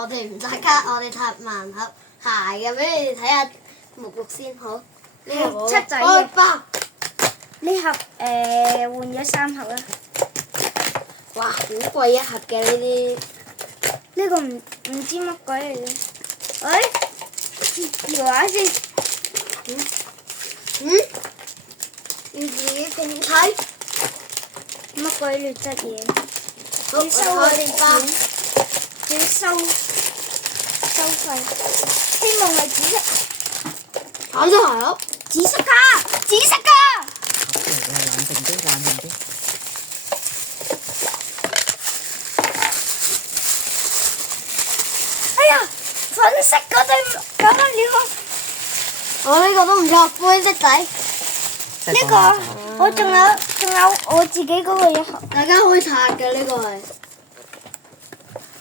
我哋唔打卡，我哋拆盲盒鞋嘅，俾你哋睇下目錄先好。呢個我七仔嘅開包，呢盒換咗3盒啦。哇，好貴一盒嘅呢啲。呢個唔知乜鬼嚟嘅。喂，搖下先。要自己整睇。乜鬼劣質嘢？好，要收我哋開包。錢，要收費。希望係紫色，橙色鞋盒。紫色㗎，紫色㗎。冷靜啲，冷靜啲。哎呀，粉色嗰對搞乜料？我呢個都唔錯，灰色仔。呢個我仲有我自己嗰個一盒，大家可以拆嘅呢個係。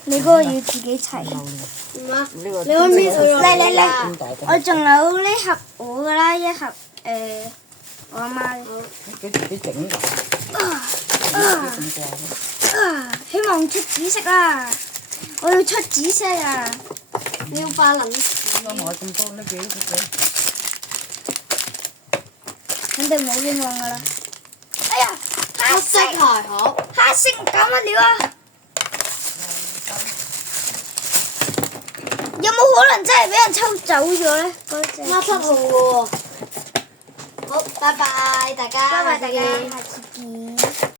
你嗰個要自己砌。唔啊，呢個你可以搣佢落嚟嚟啊！我仲有呢盒我㗎啦，一盒我阿媽嘅。幾整㗎？希望出紫色啦！我要出紫色啊！你要化撚應該買咁多呢幾隻嘅。肯定冇希望㗎啦！哎呀，黑色鞋盒。黑色搞乜料啊？有冇可能真係俾人抽走咗咧？嗰隻黑色號喎。好，拜拜大家，拜拜大家，下次見下次見。